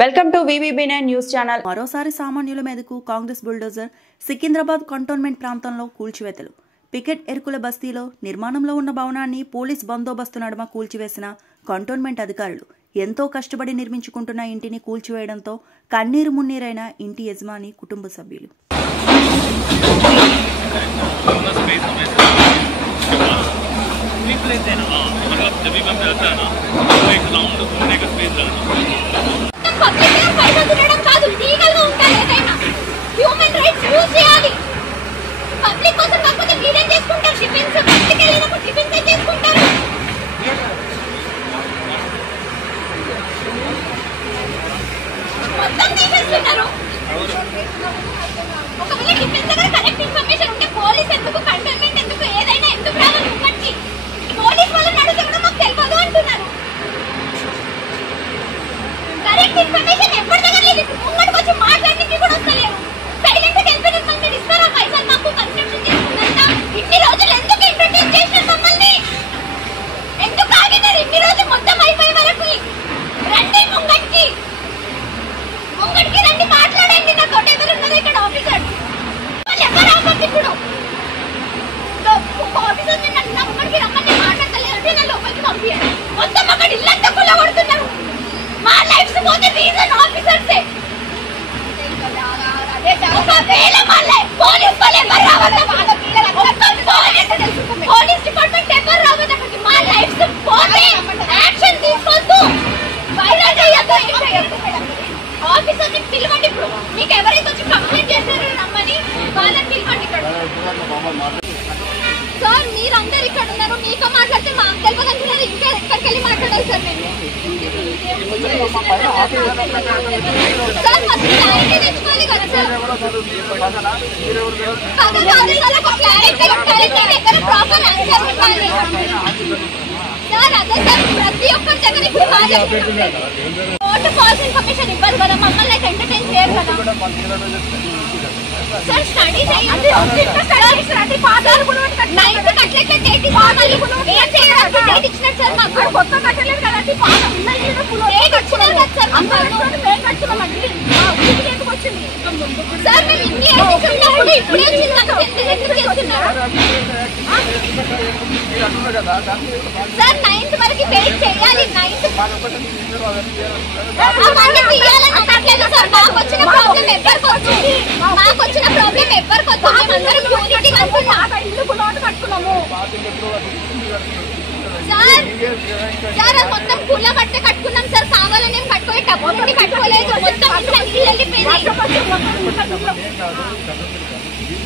Welcome to VVB9 news channel. మరోసారి సామాన్యుల మీదకు కాంగ్రెస్ బుల్డోజర్. సికింద్రాబాద్ కంటోన్మెంట్ ప్రాంతంలో కూల్చివేతలు. పికెట్ ఎరుకుల బస్తీలో నిర్మాణంలో ఉన్న భవనాన్ని పోలీస్ బందోబస్తు నడుమ కూల్చివేసిన కంటోన్మెంట్ అధికారులు ఎంతో కష్టపడి నిర్మించుకుంటున్న ఇంటిని కూల్చివేయడంతో కన్నీరు మున్నీరైన ఇంటి యజమాని కుటుంబ సభ్యులు. సార్ మీరందరూ ఇక్కడ ఉన్నారు, మీతో మాట్లాడితే మాకు తెలియదంటున్నారు, ఇంకా ఎక్కడికి వెళ్ళి మాట్లాడాలి సార్? సార్ ఫస్ట్ క్లారిటీ తెచ్చుకోవాలి కదా సార్. ప్రాపర్ ఆన్సర్ ఇవ్వాలి సార్. అదే సార్ ప్రతి ఒక్కరి దగ్గర ఇప్పుడు ఫాల్స్ ఇన్ఫర్మేషన్ ఇవ్వరు కదా, మమ్మల్ని అయితే ఎంటర్టైన్ చేయరు కదా సార్. స్టడీ చేయండి, సార్ 9th వరకు వెయిట్ చేయాలి. 9th మాకు వచ్చిన ప్రాబ్లం ఎవరికి వచ్చింది? మాకు వచ్చిన ప్రాబ్లం ఎవరికి వచ్చింది? మేమందరం యూనిటీ కట్టుకున్నాము సార్. సార్ అది మొత్తం పూల బట్ట కట్టుకున్నాం సార్, కావాలని కట్టుకోలే, డబ్బు నుండి కట్టుకోలేదు, మొత్తం నీళ్ళు వెళ్ళిపోయింది